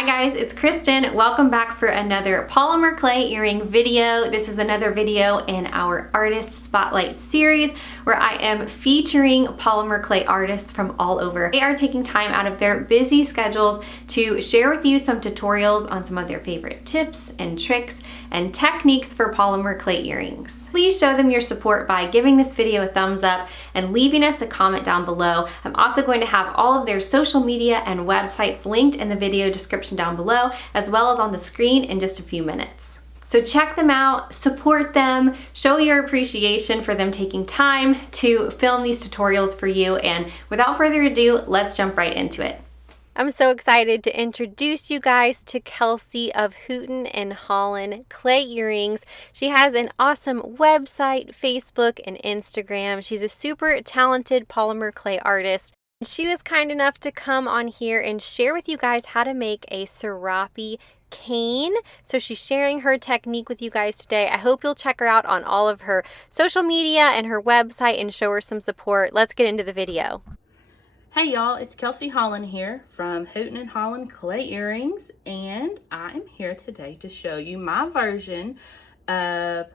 Hi guys, it's Kristen. Welcome back for another polymer clay earring video. This is another video in our Artist Spotlight series where I am featuring polymer clay artists from all over. They are taking time out of their busy schedules to share with you some tutorials on some of their favorite tips and tricks and techniques for polymer clay earrings. Please show them your support by giving this video a thumbs up and leaving us a comment down below. I'm also going to have all of their social media and websites linked in the video description down below, as well as on the screen in just a few minutes. So check them out, support them, show your appreciation for them taking time to film these tutorials for you, and without further ado, let's jump right into it. I'm so excited to introduce you guys to Kelsi of Houghton and Holland Clay Earrings. She has an awesome website, Facebook, and Instagram. She's a super talented polymer clay artist. She was kind enough to come on here and share with you guys how to make a Serape cane. So she's sharing her technique with you guys today. I hope you'll check her out on all of her social media and her website and show her some support. Let's get into the video. Hey y'all, it's Kelsi Holland here from Houghton and Holland Clay Earrings, and I'm here today to show you my version of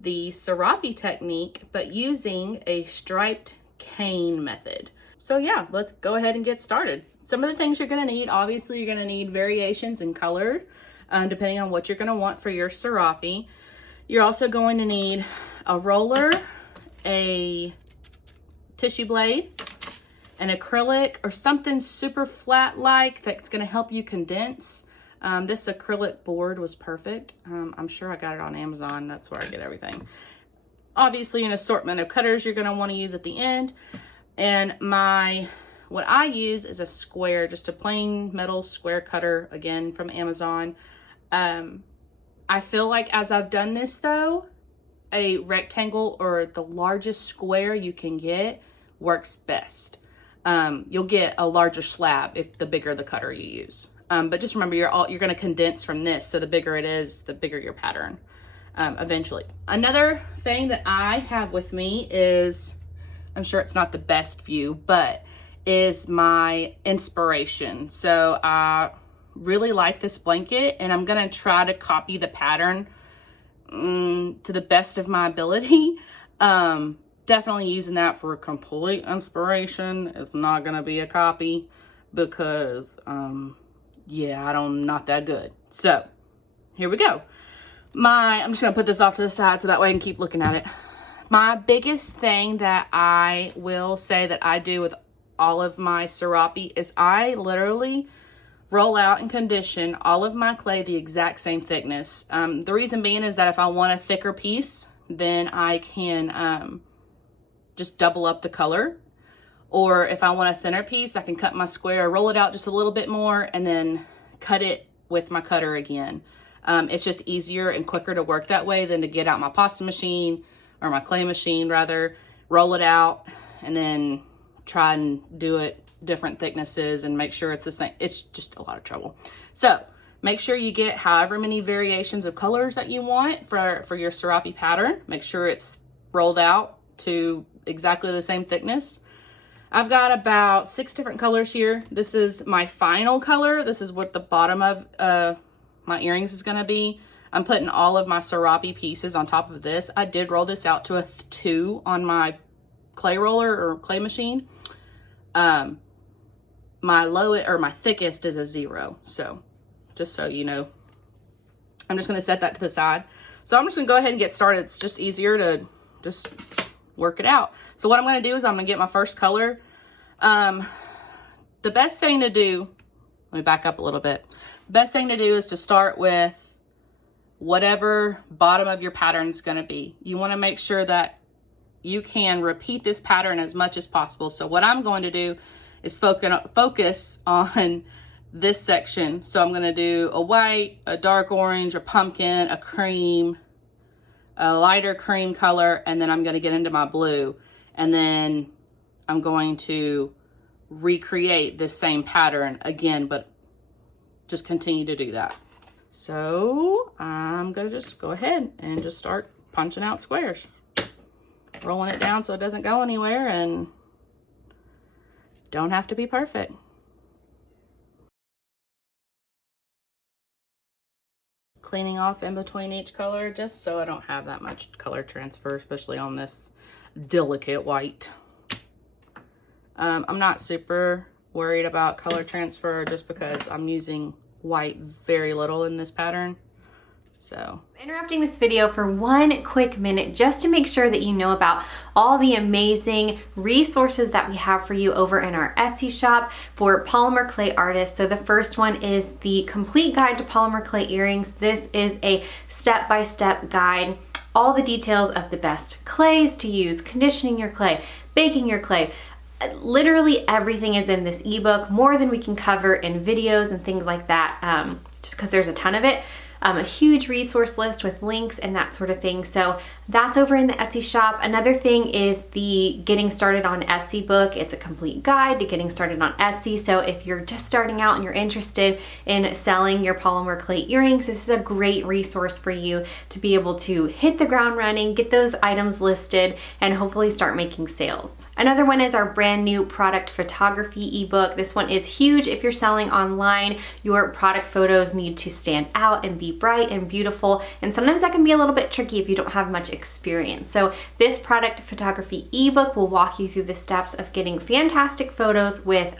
the Serape technique, but using a striped cane method. So yeah, let's go ahead and get started. Some of the things you're gonna need, obviously you're gonna need variations in color, depending on what you're gonna want for your Serape. You're also going to need a roller, a tissue blade, an acrylic or something super flat like that's going to help you condense. This acrylic board was perfect. I'm sure I got it on Amazon. That's where I get everything. Obviously an assortment of cutters you're going to want to use at the end. And what I use is a square, just a plain metal square cutter, again from Amazon. I feel like as I've done this though, a rectangle or the largest square you can get works best. You'll get a larger slab if the bigger the cutter you use. But just remember, you're going to condense from this, so the bigger it is, the bigger your pattern eventually. Another thing that I have with me is, I'm sure it's not the best view, but is my inspiration. So I really like this blanket, and I'm going to try to copy the pattern to the best of my ability. Definitely using that for complete inspiration. It's not gonna be a copy because yeah, I'm not that good. So here we go. I'm just gonna put this off to the side so that way I can keep looking at it. My biggest thing that I will say that I do with all of my Serape is I literally roll out and condition all of my clay the exact same thickness. The reason being is that if I want a thicker piece, then I can just double up the color, or if I want a thinner piece, I can cut my square, roll it out just a little bit more, and then cut it with my cutter again. It's just easier and quicker to work that way than to get out my pasta machine, or my clay machine rather, roll it out, and then try and do it different thicknesses and make sure it's the same. It's just a lot of trouble. So make sure you get however many variations of colors that you want for your Serape pattern. Make sure it's rolled out to exactly the same thickness. I've got about 6 different colors here. This is my final color. This is what the bottom of my earrings is going to be. I'm putting all of my Serape pieces on top of this. I did roll this out to a 2 on my clay roller or clay machine. My lowest or my thickest is a 0. So just so you know, I'm just going to set that to the side. So I'm just going to go ahead and get started. It's just easier to just work it out. So what I'm going to do is I'm going to get my first color. The best thing to do, let me back up a little bit. The best thing to do is to start with whatever bottom of your pattern is going to be. You want to make sure that you can repeat this pattern as much as possible. So what I'm going to do is focus on this section. So I'm going to do a white, a dark orange, a pumpkin, a cream, a lighter cream color, and then I'm going to get into my blue, and then I'm going to recreate this same pattern again, but just continue to do that. So I'm going to just go ahead and just start punching out squares, rolling it down so it doesn't go anywhere and don't have to be perfect. cleaning off in between each color just so I don't have that much color transfer, especially on this delicate white. I'm not super worried about color transfer just because I'm using white very little in this pattern. So interrupting this video for one quick minute just to make sure that you know about all the amazing resources that we have for you over in our Etsy shop for polymer clay artists. So the first one is the complete guide to polymer clay earrings. This is a step-by-step guide, all the details of the best clays to use, conditioning your clay, baking your clay. Literally everything is in this ebook, more than we can cover in videos and things like that, just because there's a ton of it. A huge resource list with links and that sort of thing. So that's over in the Etsy shop. Another thing is the Getting Started on Etsy book. It's a complete guide to getting started on Etsy. So if you're just starting out and you're interested in selling your polymer clay earrings, this is a great resource for you to be able to hit the ground running, get those items listed, and hopefully start making sales. Another one is our brand new product photography ebook. This one is huge if you're selling online. Your product photos need to stand out and be bright and beautiful, and sometimes that can be a little bit tricky if you don't have much experience. So this product photography ebook will walk you through the steps of getting fantastic photos with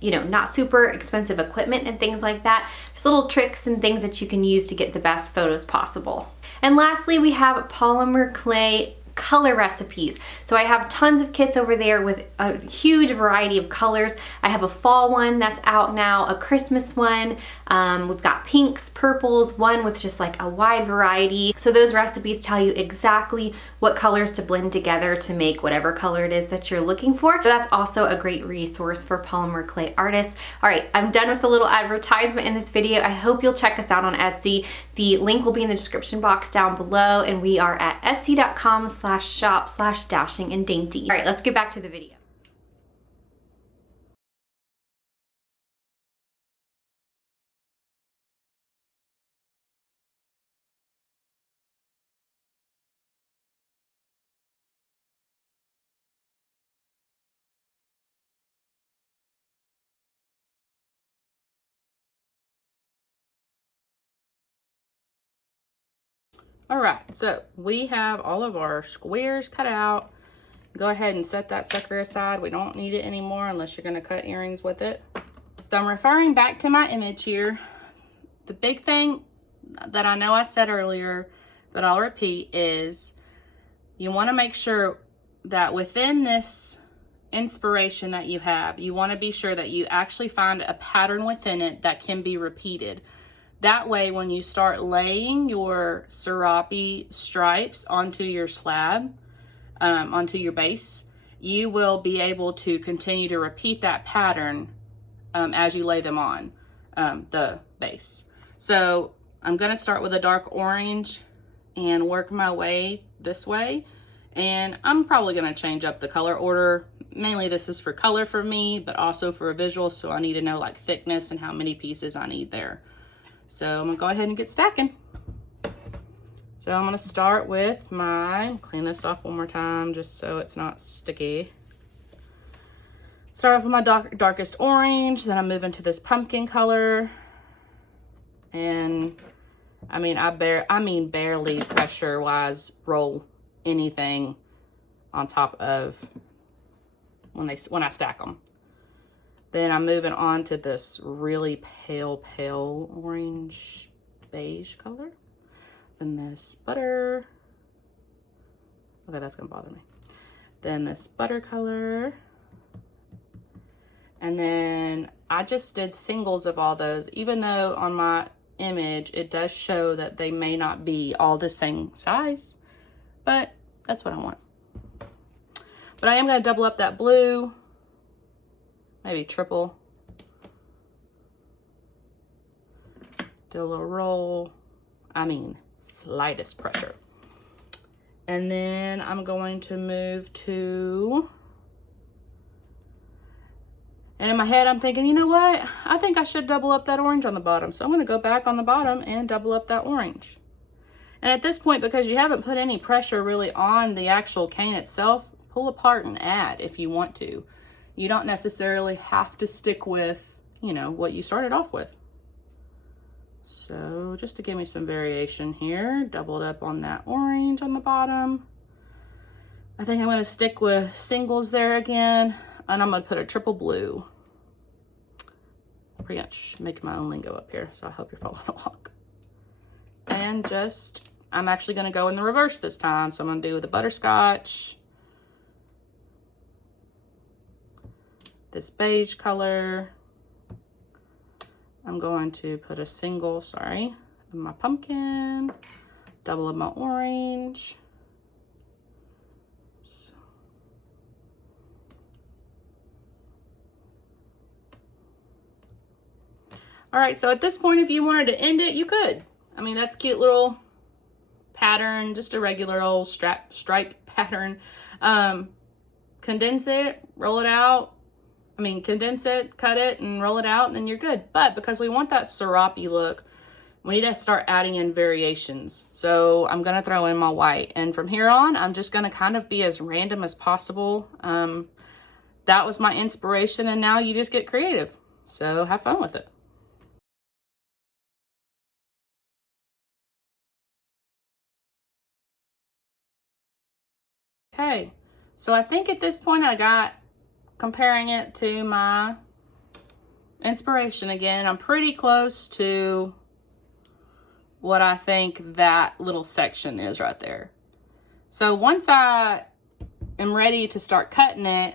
you know, not super expensive equipment and things like that. Just little tricks and things that you can use to get the best photos possible. And lastly, we have polymer clay color recipes. So I have tons of kits over there with a huge variety of colors. I have a fall one that's out now, a Christmas one. We've got pinks, purples, one with just like a wide variety. So those recipes tell you exactly what colors to blend together to make whatever color it is that you're looking for. So that's also a great resource for polymer clay artists. All right, I'm done with the little advertisement in this video. I hope you'll check us out on Etsy. The link will be in the description box down below, and we are at etsy.com/shop/dashing and dainty. All right, let's get back to the video. all right, so we have all of our squares cut out. Go ahead and set that sucker aside. We don't need it anymore unless you're going to cut earrings with it. So I'm referring back to my image here. The big thing that I know I said earlier, but I'll repeat, is you want to make sure that within this inspiration that you have, you want to be sure that you actually find a pattern within it that can be repeated. That way, when you start laying your Serape stripes onto your slab, onto your base, you will be able to continue to repeat that pattern as you lay them on the base. So I'm going to start with a dark orange and work my way this way. And I'm probably going to change up the color order. Mainly this is for color for me, but also for a visual. So I need to know like thickness and how many pieces I need there. So I'm gonna go ahead and get stacking. So I'm gonna start with clean this off one more time just so it's not sticky. Start off with my darkest orange, then I'm moving to this pumpkin color. And I mean, barely pressure wise roll anything on top of when I stack them. Then I'm moving on to this really pale orange beige color. Then this butter. Okay, that's gonna bother me. Then this butter color. And then I just did singles of all those, even though on my image it does show that they may not be all the same size, but that's what I want. But I am gonna double up that blue. Maybe triple. Do a little roll. Slightest pressure. And then I'm going to move to, and in my head I'm thinking, you know what? I think I should double up that orange on the bottom. So I'm going to go back on the bottom and double up that orange. And at this point, because you haven't put any pressure really on the actual cane itself, pull apart and add if you want to. You don't necessarily have to stick with, you know, what you started off with. So just to give me some variation here, doubled up on that orange on the bottom. I think I'm going to stick with singles there again, and I'm going to put a triple blue. Pretty much making my own lingo up here, so I hope you're following along. And just, I'm actually going to go in the reverse this time, so I'm going to do the butterscotch, this beige color. I'm going to put a single, sorry, in my pumpkin, double of my orange. All right, so at this point, if you wanted to end it, you could. I mean, that's a cute little pattern, just a regular old stripe pattern. Condense it, roll it out. I mean, condense it, cut it, and roll it out, and then you're good. But because we want that serape look, we need to start adding in variations. So I'm gonna throw in my white. And from here on, I'm just gonna kind of be as random as possible. That was my inspiration, and now you just get creative. So have fun with it. Okay, so I think at this point I got, comparing it to my inspiration again, I'm pretty close to what I think that little section is right there. So once I am ready to start cutting it,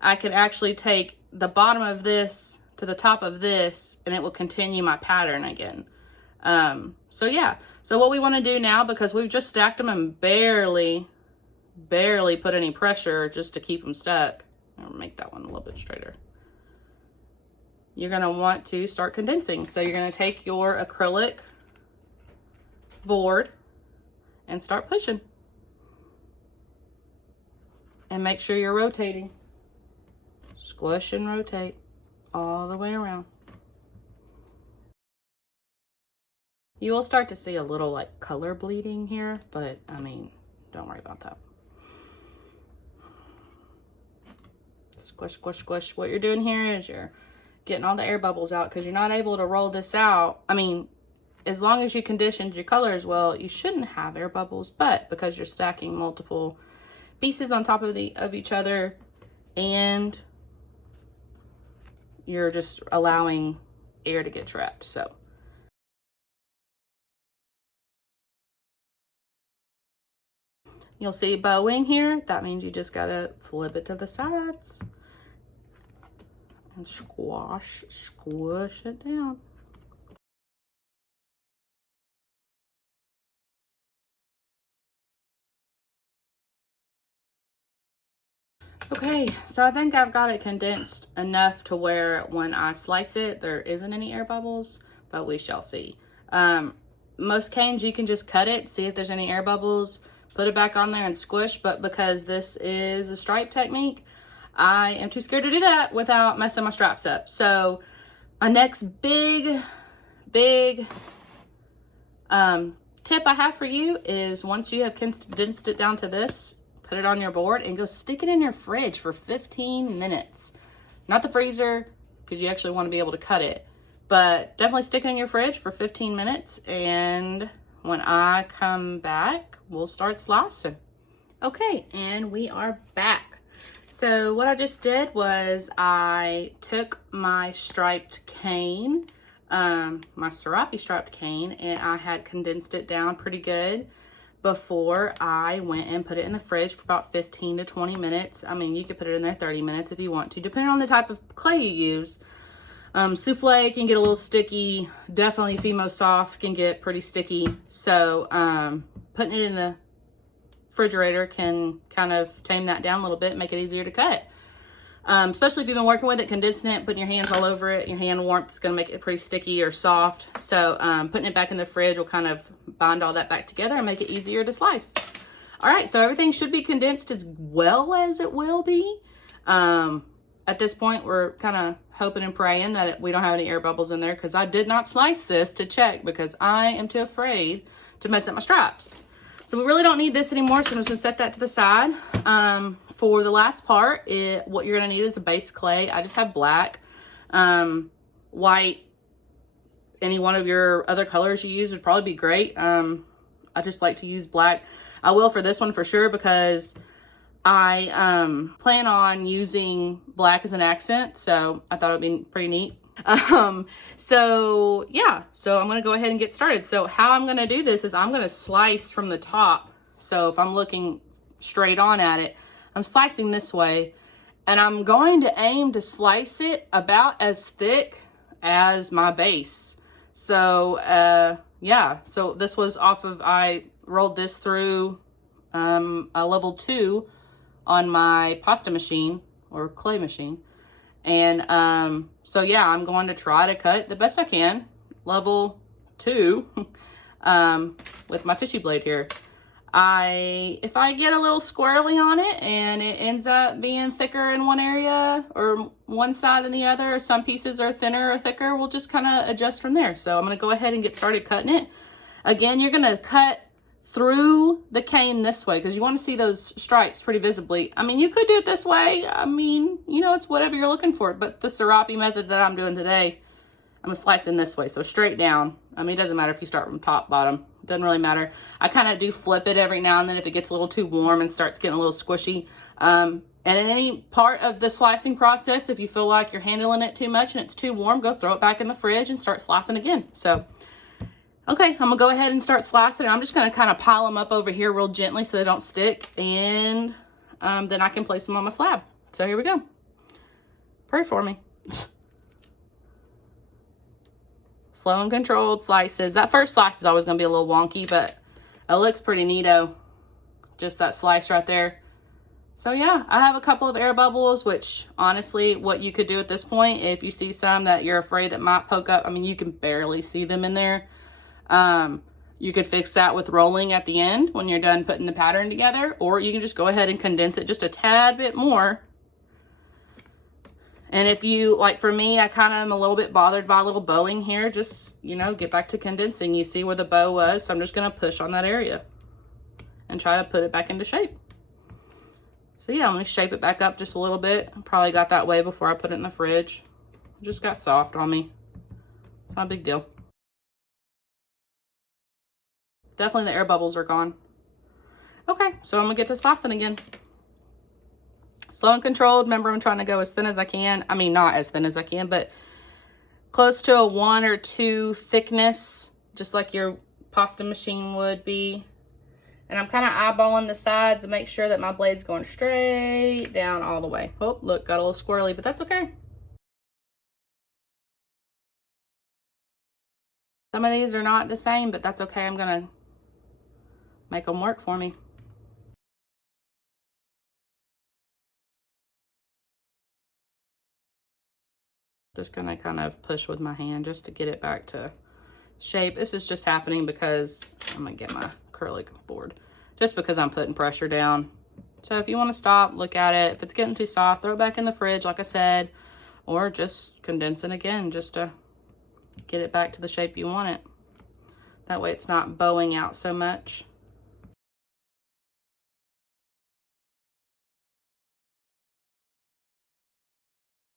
I could actually take the bottom of this to the top of this, and it will continue my pattern again. So yeah, so what we want to do now, because we've just stacked them and barely put any pressure just to keep them stuck. I'll make that one a little bit straighter. You're going to want to start condensing. So you're going to take your acrylic board and start pushing. And make sure you're rotating. Squish and rotate all the way around. You will start to see a little like color bleeding here, but I mean, don't worry about that. Squish, squish, squish. What you're doing here is you're getting all the air bubbles out, because you're not able to roll this out. I mean, as long as you conditioned your colors well, you shouldn't have air bubbles, but because you're stacking multiple pieces on top of each other, and you're just allowing air to get trapped. So you'll see bowing here. That means you just gotta flip it to the sides and squish it down. Okay, so I think I've got it condensed enough to where when I slice it, there isn't any air bubbles, but we shall see. Most canes, you can just cut it, see if there's any air bubbles, put it back on there and squish, but because this is a stripe technique, I am too scared to do that without messing my straps up. So a next big tip I have for you is, once you have condensed it down to this, put it on your board and go stick it in your fridge for 15 minutes. Not the freezer, because you actually want to be able to cut it, but definitely stick it in your fridge for 15 minutes. And when I come back, we'll start slicing. Okay, and we are back. So what I just did was I took my striped cane, my Serape striped cane, and I had condensed it down pretty good before I went and put it in the fridge for about 15 to 20 minutes. I mean, you could put it in there 30 minutes if you want to, depending on the type of clay you use. Soufflé can get a little sticky. Definitely Fimo Soft can get pretty sticky. So putting it in the refrigerator can kind of tame that down a little bit, make it easier to cut. Especially if you've been working with it, condensing it, putting your hands all over it, your hand warmth is going to make it pretty sticky or soft. So putting it back in the fridge will kind of bind all that back together and make it easier to slice. All right, so everything should be condensed as well as it will be. At this point, we're kind of hoping and praying that we don't have any air bubbles in there, because I did not slice this to check because I am too afraid to mess up my straps. So we really don't need this anymore, so I'm just gonna set that to the side. For the last part, what you're gonna need is a base clay. I just have black, white, any one of your other colors you use would probably be great. I just like to use black. I will for this one for sure, because I plan on using black as an accent, so I thought it would be pretty neat. So yeah, so I'm gonna go ahead and get started. So how I'm gonna do this is I'm gonna slice from the top. So if I'm looking straight on at it, I'm slicing this way, and I'm going to aim to slice it about as thick as my base. So yeah, so this was off of, I rolled this through a level 2 on my pasta machine or clay machine. And so yeah, I'm going to try to cut the best I can, level 2, with my tissue blade here. If I get a little squirrely on it and it ends up being thicker in one area or one side than the other, or some pieces are thinner or thicker, we'll just kind of adjust from there. So I'm going to go ahead and get started cutting it. Again, you're going to cut through the cane this way because you want to see those stripes pretty visibly. I mean, you could do it this way. I mean, you know, it's whatever you're looking for. But the Serape method that I'm doing today, I'm slicing this way, so straight down. I mean, it doesn't matter if you start from top, bottom. It doesn't really matter. I kind of do flip it every now and then if it gets a little too warm and starts getting a little squishy. And in any part of the slicing process, if you feel like you're handling it too much and it's too warm, go throw it back in the fridge and start slicing again. So okay, I'm gonna go ahead and start slicing. I'm just gonna kind of pile them up over here real gently so they don't stick, and then I can place them on my slab. So here we go. Pray for me. Slow and controlled slices. That first slice is always gonna be a little wonky, but it looks pretty neato. Just that slice right there. So yeah, I have a couple of air bubbles, which honestly, what you could do at this point, if you see some that you're afraid that might poke up, I mean, you can barely see them in there. You could fix that with rolling at the end when you're done putting the pattern together, or you can just go ahead and condense it just a tad bit more. And if you, like for me, I kind of am a little bit bothered by a little bowing here, just, you know, get back to condensing. You see where the bow was, so I'm just going to push on that area and try to put it back into shape. So yeah, I'm going to shape it back up just a little bit. I probably got that way before I put it in the fridge. It just got soft on me. It's not a big deal. Definitely the air bubbles are gone. Okay, so I'm gonna get to slicing again. Slow and controlled. Remember, I'm trying to go as thin as I can. I mean, not as thin as I can, but close to a 1 or 2 thickness, just like your pasta machine would be. And I'm kind of eyeballing the sides to make sure that my blade's going straight down all the way. Oh, look, got a little squirrely, but that's okay. Some of these are not the same, but that's okay. I'm gonna make them work for me. Just gonna kind of push with my hand just to get it back to shape. This is just happening because I'm gonna get my acrylic board, just because I'm putting pressure down. So if you want to stop, look at it. If it's getting too soft, throw it back in the fridge, like I said, or just condense it again just to get it back to the shape you want it. That way it's not bowing out so much.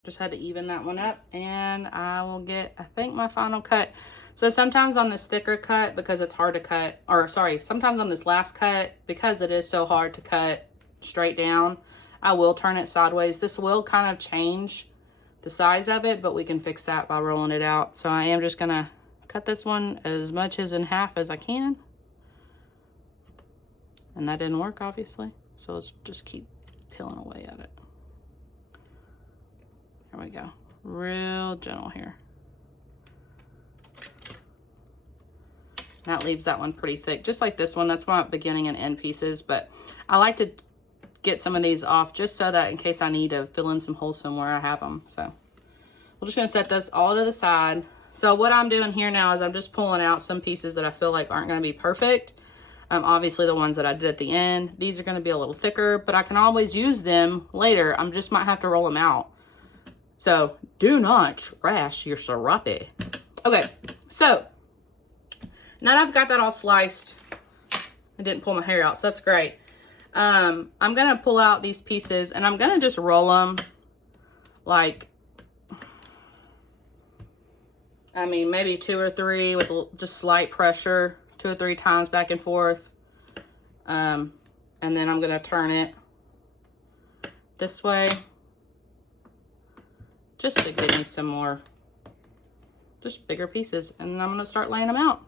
Just had to even that one up, and I will get, I think, my final cut. So sometimes on this thicker cut, because it's hard to cut, or sorry, sometimes on this last cut, because it is so hard to cut straight down, I will turn it sideways. This will kind of change the size of it, but we can fix that by rolling it out. So I am just gonna cut this one as much as in half as I can. And that didn't work, obviously. So let's just keep peeling away at it. There we go. Real gentle here. That leaves that one pretty thick, just like this one. That's my beginning and end pieces, but I like to get some of these off just so that in case I need to fill in some holes somewhere, I have them. So we're just gonna set this all to the side. So what I'm doing here now is I'm just pulling out some pieces that I feel like aren't gonna be perfect. Obviously the ones that I did at the end, these are gonna be a little thicker, but I can always use them later. I just might have to roll them out. So do not trash your Serape. Okay, so now that I've got that all sliced, I didn't pull my hair out, so that's great. I'm gonna pull out these pieces and I'm gonna just roll them like I mean, maybe 2 or 3 with just slight pressure, 2 or 3 times back and forth. And then I'm gonna turn it this way just to give me some more, just bigger pieces. And I'm gonna start laying them out.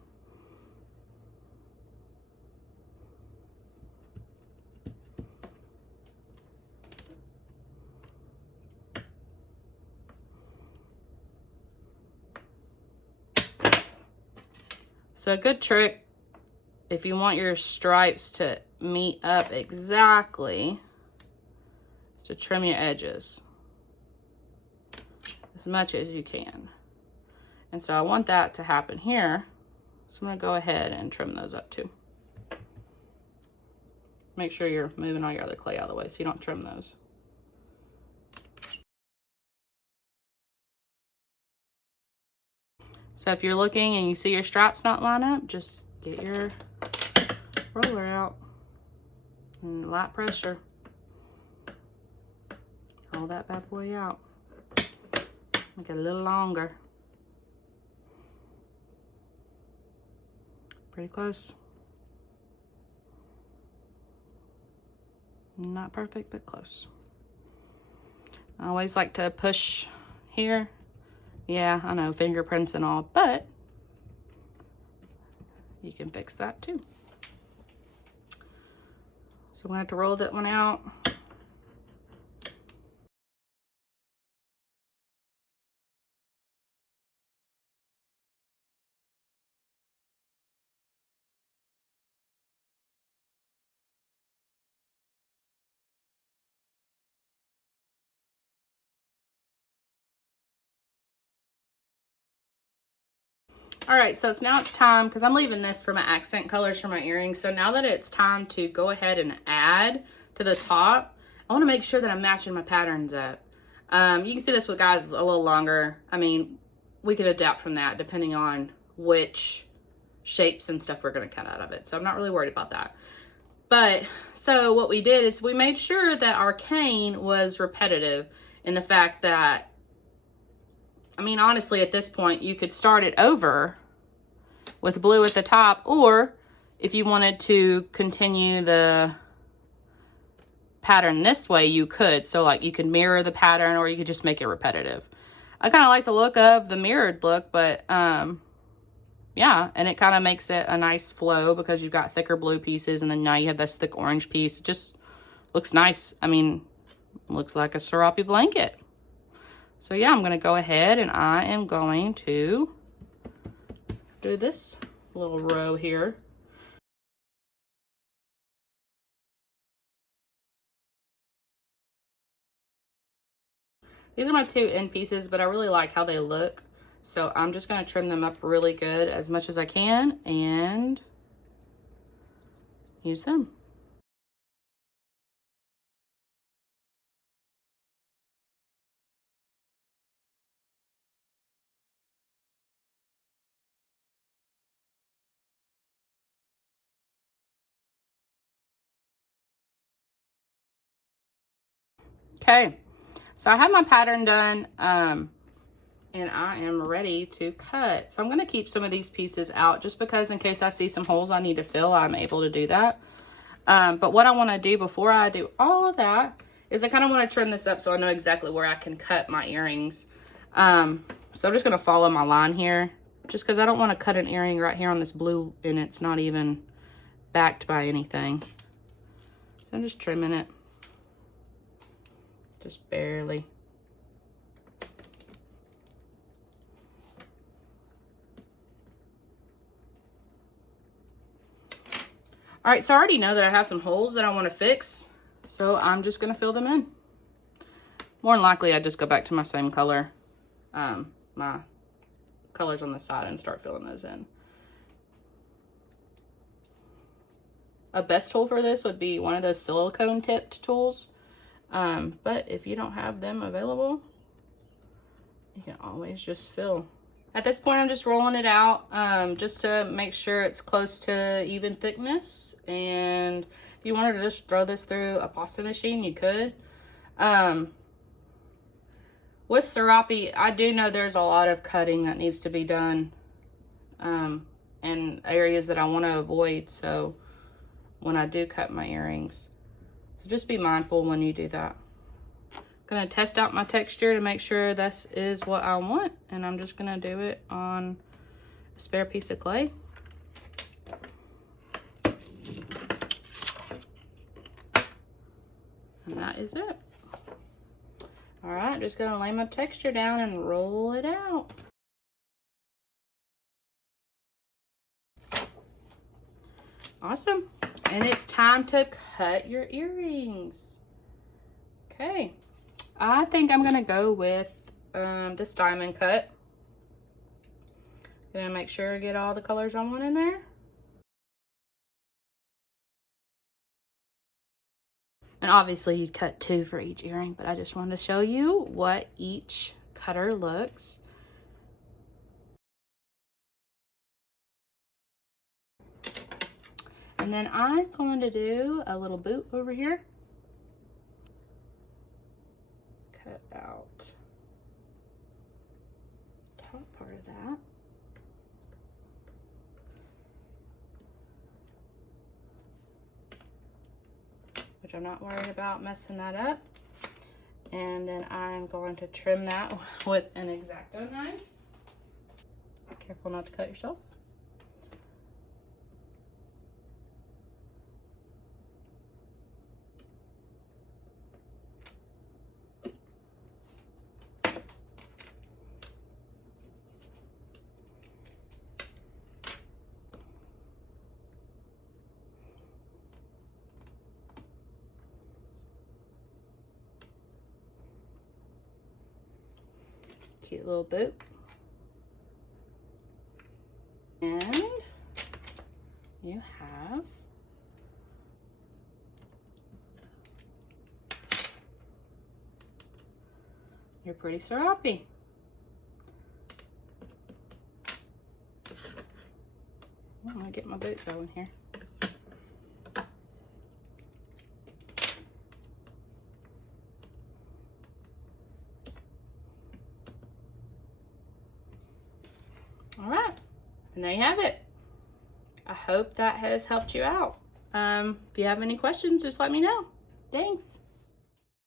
So a good trick, if you want your stripes to meet up exactly, is to trim your edges as much as you can. And so I want that to happen here. So I'm gonna go ahead and trim those up too. Make sure you're moving all your other clay out of the way so you don't trim those. So if you're looking and you see your straps not line up, just get your roller out and light pressure. Roll that bad boy out. Make it a little longer. Pretty close. Not perfect, but close. I always like to push here. Yeah, I know, fingerprints and all, but you can fix that too. So I'm gonna have to roll that one out. All right, so now it's time, because I'm leaving this for my accent colors for my earrings. So now that it's time to go ahead and add to the top, I want to make sure that I'm matching my patterns up. You can see this with guys a little longer. I mean, we could adapt from that depending on which shapes and stuff we're going to cut out of it. So I'm not really worried about that. But so what we did is we made sure that our cane was repetitive in the fact that, I mean, honestly, at this point, you could start it over with blue at the top, or if you wanted to continue the pattern this way, you could. So like you could mirror the pattern, or you could just make it repetitive. I kind of like the look of the mirrored look, but yeah, and it kind of makes it a nice flow because you've got thicker blue pieces, and then now you have this thick orange piece. It just looks nice. I mean, looks like a Serape blanket. So yeah, I'm gonna go ahead and I am going to do this little row here. These are my 2 end pieces, but I really like how they look. So I'm just gonna trim them up really good as much as I can and use them. Okay, so I have my pattern done, and I am ready to cut. So I'm gonna keep some of these pieces out just because in case I see some holes I need to fill, I'm able to do that. But what I wanna do before I do all of that is I kind of want to trim this up so I know exactly where I can cut my earrings. So I'm just going to follow my line here, just because I don't want to cut an earring right here on this blue and it's not even backed by anything. So I'm just trimming it, just barely. All right, so I already know that I have some holes that I want to fix, so I'm just going to fill them in. More than likely, I just go back to my same color, my colors on the side, and start filling those in. A best tool for this would be one of those silicone tipped tools, but if you don't have them available, you can always just fill. At this point, I'm just rolling it out just to make sure it's close to even thickness. And if you wanted to just throw this through a pasta machine, you could. With Serape, I do know there's a lot of cutting that needs to be done in areas that I want to avoid, so when I do cut my earrings. So just be mindful when you do that. I'm going to test out my texture to make sure this is what I want, and I'm just going to do it on a spare piece of clay. And that is it. All right, just gonna lay my texture down and roll it out. Awesome. And it's time to cut your earrings. Okay. I think I'm gonna go with this diamond cut. Gonna make sure I get all the colors I want in there. And obviously you'd cut 2 for each earring, but I just wanted to show you what each cutter looks. And then I'm going to do a little boot over here. Cut out top part of that. Which I'm not worried about messing that up. And then I'm going to trim that with an X-Acto knife. Careful not to cut yourself. Cute little boot. And you have your pretty Serape. I'm gonna get my boot going here. All right, and there you have it. I hope that has helped you out. If you have any questions, just let me know. Thanks.